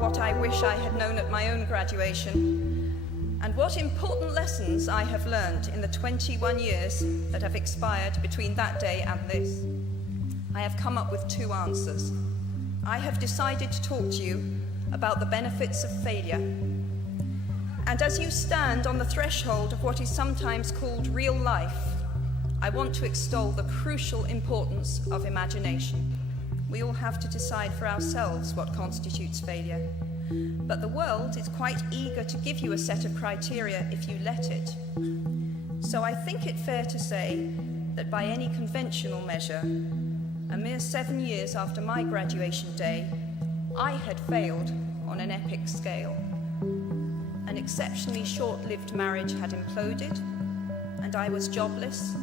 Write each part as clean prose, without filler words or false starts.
what I wish I had known at my own graduation, and what important lessons I have learned in the 21 years that have expired between that day and this, I have come up with two answers. I have decided to talk to you about the benefits of failure. And as you stand on the threshold of what is sometimes called real life, I want to extol the crucial importance of imagination. We all have to decide for ourselves what constitutes failure. But the world is quite eager to give you a set of criteria if you let it. So I think it fair to say that by any conventional measure, a mere 7 years after my graduation day, I had failed on an epic scale. An exceptionally short-lived marriage had imploded, and I was jobless,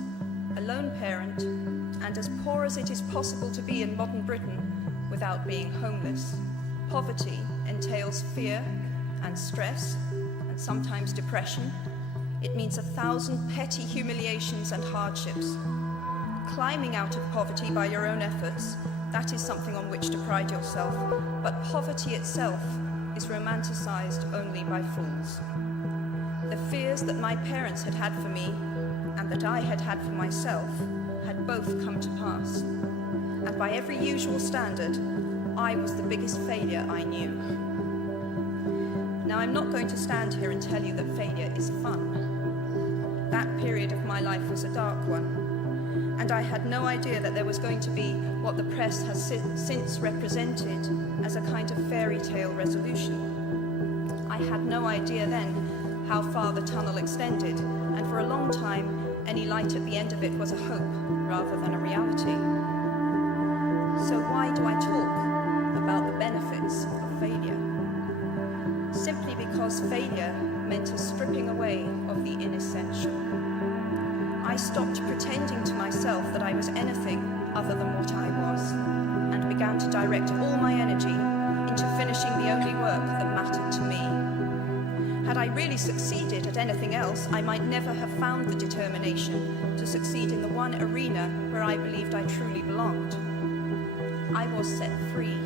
a lone parent, and as poor as it is possible to be in modern Britain without being homeless. Poverty entails fear and stress, and sometimes depression. It means 1,000 petty humiliations and hardships. Climbing out of poverty by your own efforts, that is something on which to pride yourself, but poverty itself is romanticized only by fools. The fears that my parents had had for me and that I had had for myself had both come to pass. And by every usual standard, I was the biggest failure I knew. Now, I'm not going to stand here and tell you that failure is fun. That period of my life was a dark one, and I had no idea that there was going to be what the press has since represented as a kind of fairy tale resolution. I had no idea then how far the tunnel extended, and for a long time, any light at the end of it was a hope rather than a reality. So why do I talk about the benefits of failure? Simply because failure meant a stripping away of the inessential. I stopped pretending to myself that I was anything other than what I was, and began to direct all my energy into finishing the only work that mattered to me. Had I really succeeded at anything else, I might never have found the determination to succeed in the one arena where I believed I truly belonged. I was set free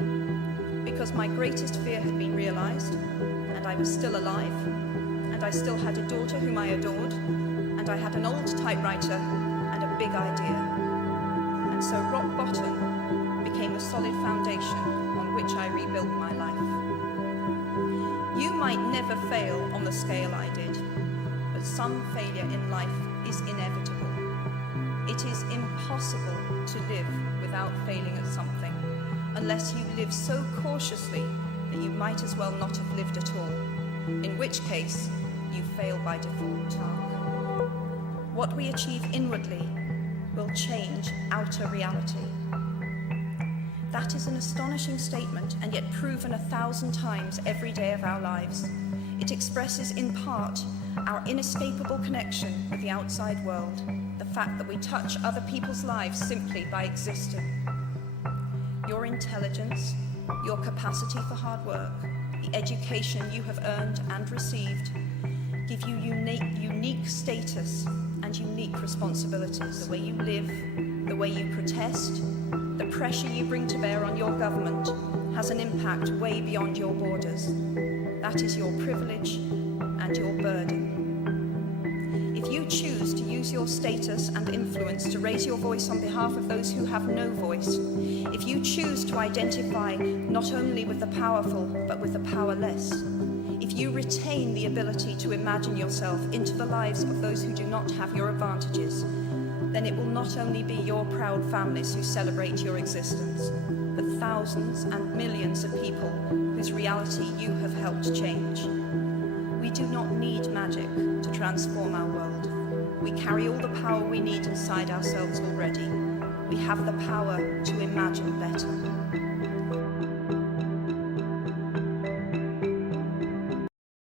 because my greatest fear had been realized, and I was still alive, and I still had a daughter whom I adored, and I had an old typewriter and a big idea. And so rock bottom became a solid foundation on which I rebuilt my life. You might never fail on the scale I did, but some failure in life is inevitable. It is impossible to live without failing at something, unless you live so cautiously that you might as well not have lived at all, in which case you fail by default. What we achieve inwardly will change outer reality. That is an astonishing statement, and yet proven 1,000 times every day of our lives. It expresses in part our inescapable connection with the outside world, the fact that we touch other people's lives simply by existing. Your intelligence, your capacity for hard work, the education you have earned and received, give you unique status and unique responsibilities. The way you live, the way you protest, the pressure you bring to bear on your government has an impact way beyond your borders. That is your privilege and your burden. If you choose to use your status and influence to raise your voice on behalf of those who have no voice, if you choose to identify not only with the powerful but with the powerless, if you retain the ability to imagine yourself into the lives of those who do not have your advantages, then it will not only be your proud families who celebrate your existence, but thousands and millions of people whose reality you have helped change. We do not need magic to transform our world. We carry all the power we need inside ourselves already. We have the power to imagine better.